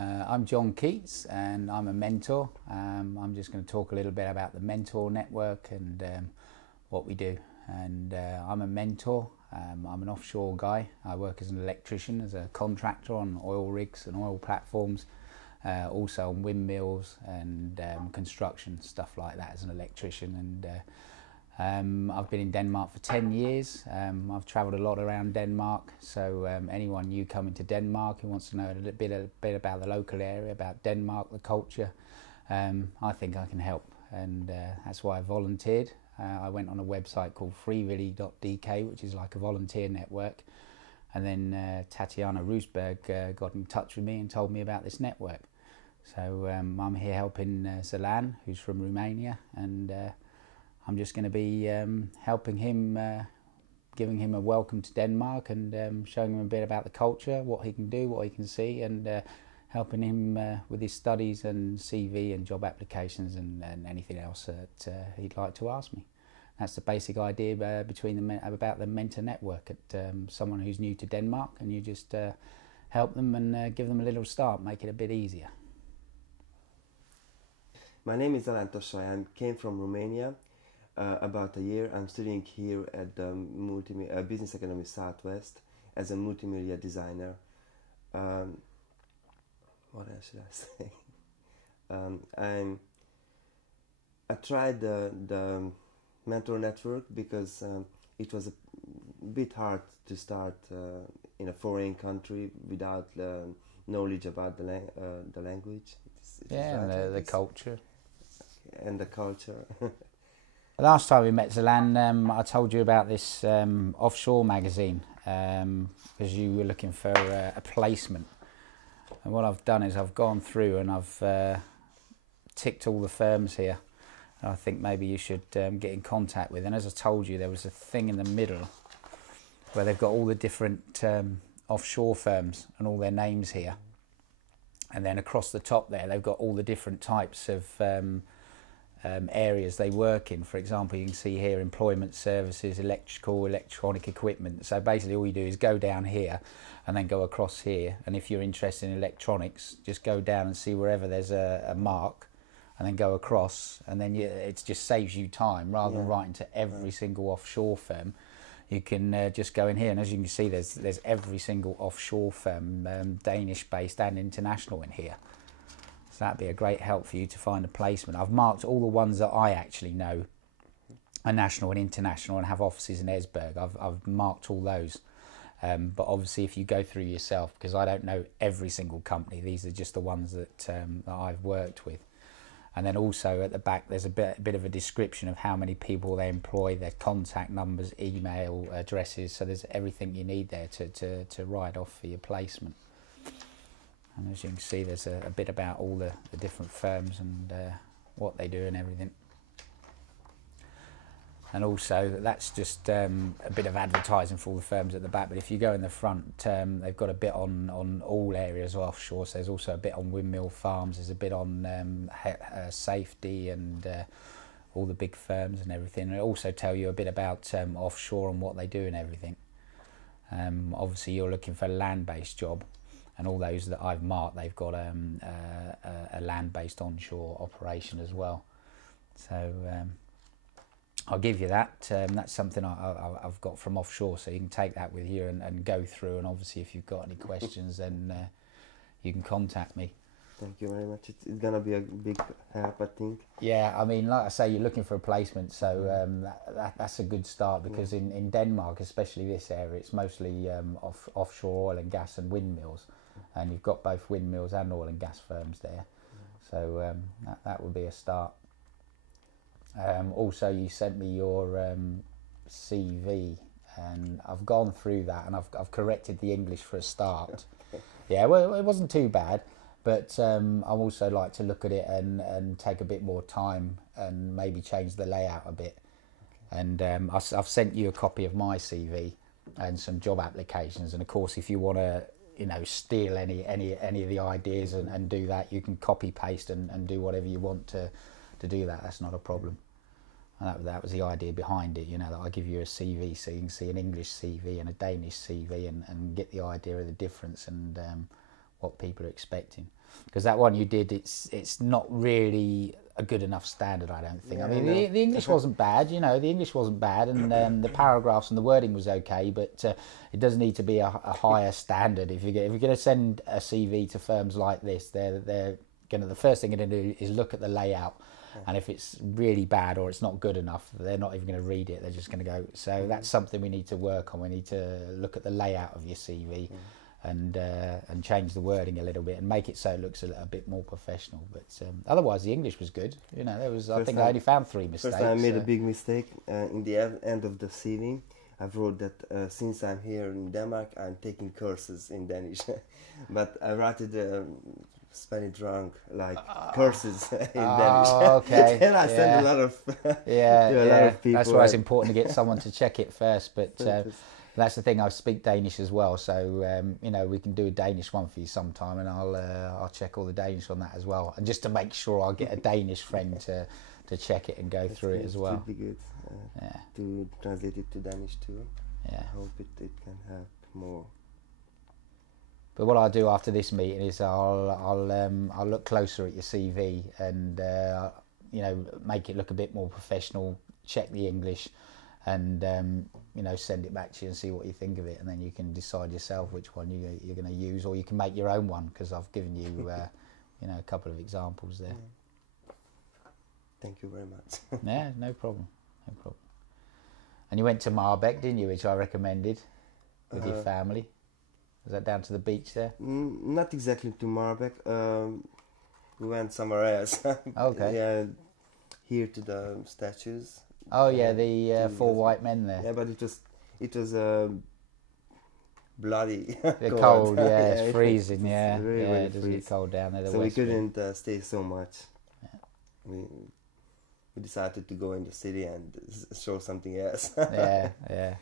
I'm John Keats and I'm a mentor. I'm just going to talk a little bit about the Mentor Network and what we do. And I'm a mentor. I'm an offshore guy. I work as an electrician, as a contractor on oil rigs and oil platforms, also on windmills and construction, stuff like that as an electrician. And I've been in Denmark for 10 years. I've travelled a lot around Denmark, so anyone new coming to Denmark who wants to know a little bit about the local area, about Denmark, the culture, I think I can help, and that's why I volunteered. I went on a website called freevilly.dk, which is like a volunteer network, and then Tatiana Roosberg got in touch with me and told me about this network. So I'm here helping Zelan, who's from Romania, and I'm just going to be helping him, giving him a welcome to Denmark and showing him a bit about the culture, what he can do, what he can see, and helping him with his studies and CV and job applications and anything else that he'd like to ask me. That's the basic idea about the Mentor Network. Someone who's new to Denmark, and you just help them and give them a little start, make it a bit easier. My name is Zelan Tosai. I came from Romania. About a year. I'm studying here at the Business Academy Southwest as a multimedia designer. What else should I say? I tried the Mentor Network because it was a bit hard to start in a foreign country without knowledge about the language. And the culture. And the culture. Last time we met, Zelan, I told you about this offshore magazine because you were looking for a placement. And what I've done is I've gone through and I've ticked all the firms here. And I think maybe you should get in contact with. And as I told you, there was a thing in the middle where they've got all the different offshore firms and all their names here. And then across the top there, they've got all the different types of areas they work in. For example, you can see here employment services, electronic equipment. So basically all you do is go down here and then go across here, and if you're interested in electronics, just go down and see wherever there's a mark and then go across, and then it just saves you time rather than writing to every single offshore firm. You can just go in here, and as you can see there's every single offshore firm, Danish based and international, in here. That'd be a great help for you to find a placement. I've marked all the ones that I actually know are national and international and have offices in Esbjerg. I've marked all those. But obviously if you go through yourself, because I don't know every single company, these are just the ones that I've worked with. And then also at the back there's a bit of a description of how many people they employ, their contact numbers, email addresses. So there's everything you need there to write off for your placement. And as you can see, there's a bit about all the different firms and what they do and everything. And also, that's just a bit of advertising for all the firms at the back. But if you go in the front, they've got a bit on all areas offshore. So there's also a bit on windmill farms. There's a bit on safety and all the big firms and everything. And it also tell you a bit about offshore and what they do and everything. Obviously, you're looking for a land-based job. And all those that I've marked, they've got a land-based onshore operation as well. So I'll give you that. That's something I've got from offshore, so you can take that with you and go through. And obviously, if you've got any questions, then you can contact me. Thank you very much. It's going to be a big help, I think. Yeah, I mean, like I say, you're looking for a placement, so that's a good start, because in Denmark, especially this area, it's mostly offshore oil and gas and windmills. And you've got both windmills and oil and gas firms there, so that would be a start. Also, you sent me your CV, and I've gone through that, and I've corrected the English for a start. Yeah, well, it wasn't too bad, but I also like to look at it and take a bit more time and maybe change the layout a bit. And I've sent you a copy of my CV and some job applications, and of course, if you want to steal any of the ideas and do that, you can copy paste and do whatever you want to do that. That's not a problem. And that was the idea behind it, that I give you a CV so you can see an English CV and a Danish CV and get the idea of the difference and what people are expecting. Because that one you did, it's not really a good enough standard, I don't think. Yeah, I mean, no. the English wasn't bad, you know, the English wasn't bad, and the paragraphs and the wording was okay, but it does need to be a higher standard. If you're going to send a CV to firms like this, they're going to, the first thing they're going to do is look at the layout. And if it's really bad or it's not good enough, they're not even going to read it. They're just going to go. So that's something we need to work on. We need to look at the layout of your CV and change the wording a little bit and make it so it looks a bit more professional. But otherwise, the English was good. You know, there was. I think I only found 3 mistakes. First time I made a big mistake in the end of the CV. I wrote that since I'm here in Denmark, I'm taking courses in Danish, but I wrote it. Spanish drunk like courses in Danish. Okay. And I sent a lot of lot of people. That's why it's important to get someone to check it first. But that's the thing. I speak Danish as well, so you know, we can do a Danish one for you sometime, and I'll check all the Danish on that as well, and just to make sure I'll get a Danish friend to check it and go through it as well. It would be good to translate it to Danish too. Yeah. I hope it can help more. But what I'll do after this meeting is I'll look closer at your CV and you know, make it look a bit more professional. Check the English, and you know, send it back to you and see what you think of it, and then you can decide yourself which one you're going to use, or you can make your own one, because I've given you you know, a couple of examples there. Thank you very much. Yeah, no problem, no problem. And you went to Marbek, didn't you, which I recommended with your family? Was that down to the beach there? Not exactly to Marbek. We went somewhere else. Okay. Yeah, here to the statues. Oh yeah, the 4 white men there. Yeah, but it was bloody cold. Yeah, it's freezing. Yeah, really, yeah, really it does get cold down there. So we couldn't stay so much. Yeah. We decided to go in the city and show something else. Yeah, yeah.